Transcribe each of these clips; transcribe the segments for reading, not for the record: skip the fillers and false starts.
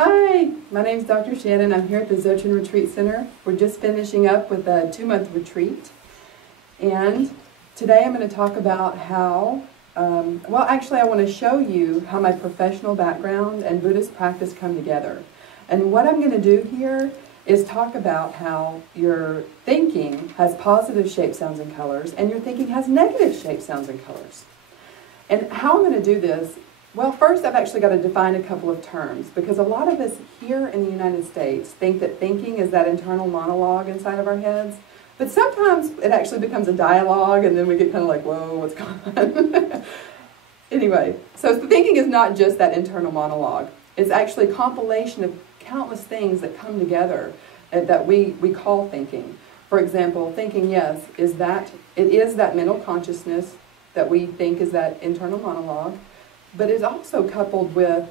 Hi, my name is Dr. Shannon. I'm here at the Zochin Retreat Center. We're just finishing up with a 2-month retreat. And today I'm going to talk about how, well actually I want to show you how my professional background and Buddhist practice come together. And what I'm going to do here is talk about how your thinking has positive shapes, sounds, and colors, and your thinking has negative shapes, sounds, and colors. And how I'm going to do this, well, first I've actually got to define a couple of terms, because a lot of us here in the United States think that thinking is that internal monologue inside of our heads, but sometimes it actually becomes a dialogue, and then we get kind of like, whoa, what's going on? Anyway, so the thinking is not just that internal monologue. It's actually a compilation of countless things that come together that we call thinking. For example, thinking, yes, it is that mental consciousness that we think is that internal monologue, but it's also coupled with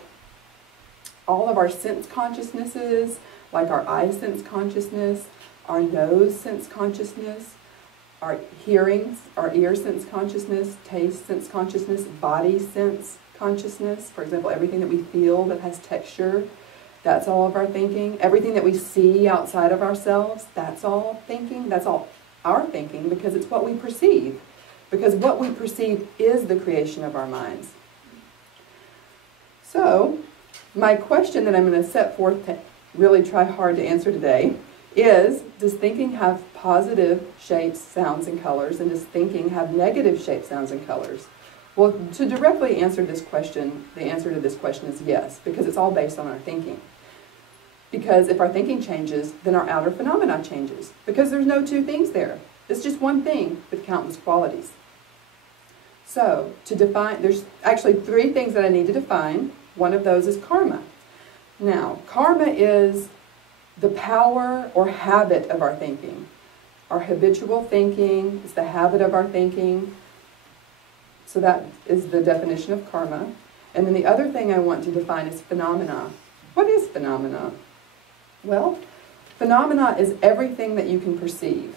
all of our sense consciousnesses, like our eye sense consciousness, our nose sense consciousness, our hearing, our ear sense consciousness, taste sense consciousness, body sense consciousness. For example, everything that we feel that has texture, that's all of our thinking. Everything that we see outside of ourselves, that's all thinking. That's all our thinking, because it's what we perceive. Because what we perceive is the creation of our minds. So, my question that I'm going to set forth to really try hard to answer today is, does thinking have positive shapes, sounds, and colors, and does thinking have negative shapes, sounds, and colors? Well, to directly answer this question, the answer to this question is yes, because it's all based on our thinking. Because if our thinking changes, then our outer phenomena changes, because there's no two things there. It's just one thing with countless qualities. So, to define, there's actually 3 things that I need to define. One of those is karma. Now, karma is the power or habit of our thinking. Our habitual thinking is the habit of our thinking. So that is the definition of karma. And then the other thing I want to define is phenomena. What is phenomena? Well, phenomena is everything that you can perceive.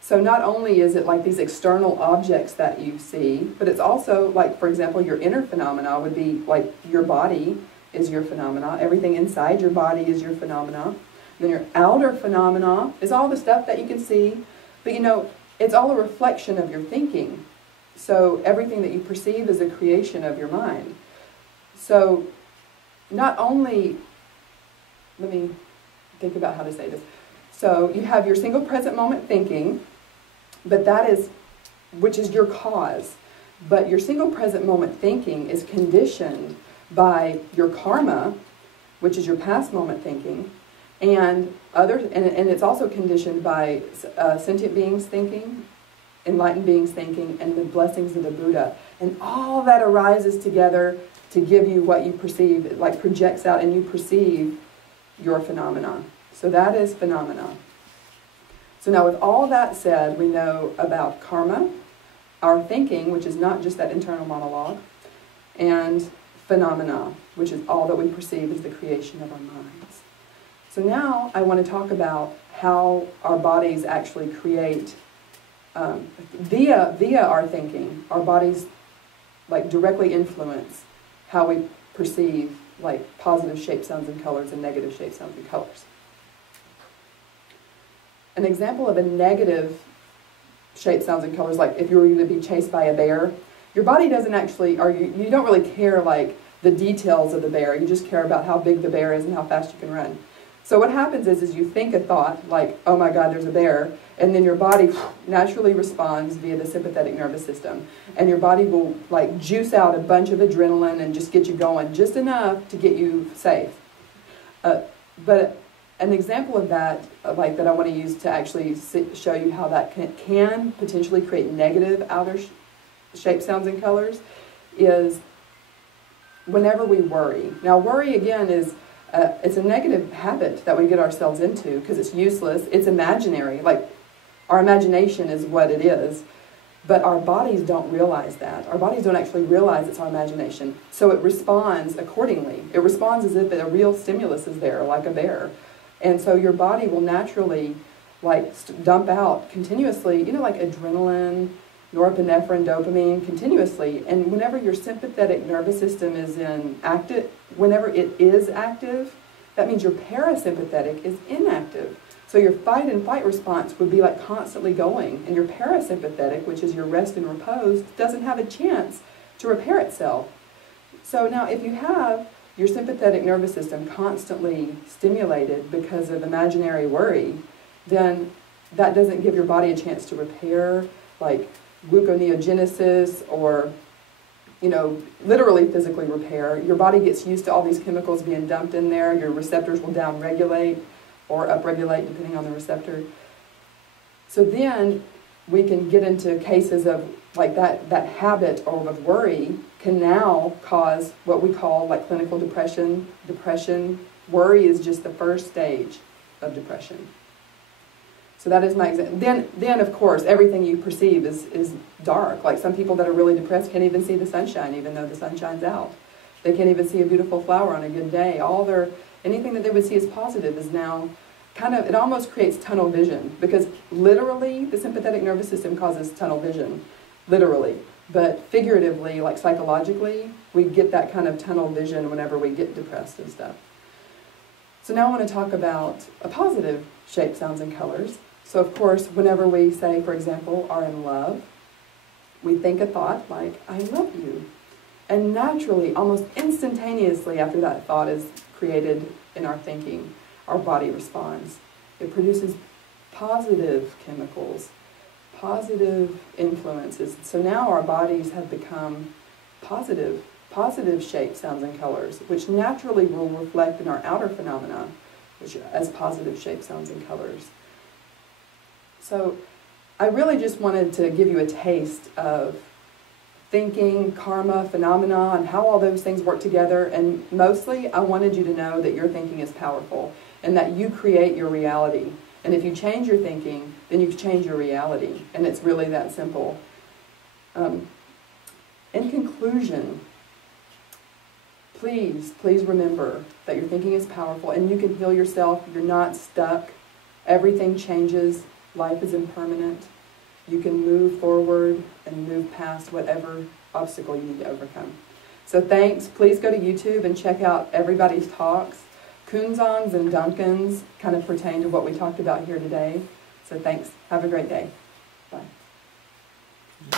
So not only is it like these external objects that you see, but it's also like, for example, your inner phenomena would be like your body is your phenomena. Everything inside your body is your phenomena. Then your outer phenomena is all the stuff that you can see. But you know, it's all a reflection of your thinking. So everything that you perceive is a creation of your mind. So not only, let me think about how to say this. So you have your single present moment thinking, but that is, which is your cause. But your single present moment thinking is conditioned by your karma, which is your past moment thinking, and it's also conditioned by sentient beings thinking, enlightened beings thinking, and the blessings of the Buddha. And all that arises together to give you what you perceive. It like projects out and you perceive your phenomena. So that is phenomena. So now with all that said, we know about karma, our thinking, which is not just that internal monologue, and phenomena, which is all that we perceive as the creation of our minds. So now I want to talk about how our bodies actually create, via our thinking, our bodies like directly influence how we perceive like positive shapes, sounds, and colors, and negative shapes, sounds, and colors. An example of a negative shape, sounds, and colors, like if you were to be chased by a bear, your body doesn't actually, or you don't really care like the details of the bear. You just care about how big the bear is and how fast you can run. So what happens is you think a thought like, oh my God, there's a bear, and then your body naturally responds via the sympathetic nervous system. And your body will like juice out a bunch of adrenaline and just get you going just enough to get you safe. But an example of that, like that I want to use to actually show you how that can potentially create negative outer shapes, sounds, and colors, is whenever we worry. Now worry again is, it's a negative habit that we get ourselves into because it's useless, it's imaginary, like our imagination is what it is, but our bodies don't realize that. Our bodies don't actually realize it's our imagination, so it responds accordingly. It responds as if a real stimulus is there, like a bear. And so your body will naturally like dump out continuously, you know, like adrenaline, norepinephrine, dopamine, continuously. And whenever your sympathetic nervous system is whenever it is active, that means your parasympathetic is inactive. So your fight and flight response would be like constantly going, and your parasympathetic, which is your rest and repose, doesn't have a chance to repair itself. So now if you have your sympathetic nervous system constantly stimulated because of imaginary worry, then that doesn't give your body a chance to repair, like gluconeogenesis or, you know, literally physically repair. Your body gets used to all these chemicals being dumped in there. Your receptors will downregulate or upregulate depending on the receptor. So then we can get into cases of like that habit or of worry can now cause what we call like clinical depression. Worry is just the first stage of depression. So that is my example. Then of course, everything you perceive is dark. Like some people that are really depressed can't even see the sunshine, even though the sun shines out. They can't even see a beautiful flower on a good day. Anything that they would see as positive is now kind of, it almost creates tunnel vision, because literally the sympathetic nervous system causes tunnel vision, literally. But figuratively, like psychologically, we get that kind of tunnel vision whenever we get depressed and stuff. So now I want to talk about a positive shape, sounds, and colors. So of course, whenever we say, for example, are in love, we think a thought like, I love you. And naturally, almost instantaneously after that thought is created in our thinking, our body responds. It produces positive chemicals, positive influences. So now our bodies have become positive shapes, sounds, and colors, which naturally will reflect in our outer phenomena, which as positive shapes, sounds, and colors. So I really just wanted to give you a taste of thinking, karma, phenomena, and how all those things work together. And mostly, I wanted you to know that your thinking is powerful and that you create your reality. And if you change your thinking, then you change your reality. And it's really that simple. In conclusion, please remember that your thinking is powerful and you can heal yourself. You're not stuck. Everything changes. Life is impermanent. You can move forward and move past whatever obstacle you need to overcome. So thanks. Please go to YouTube and check out everybody's talks. Kunzon's and Duncan's kind of pertain to what we talked about here today. So thanks. Have a great day. Bye.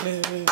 Yay.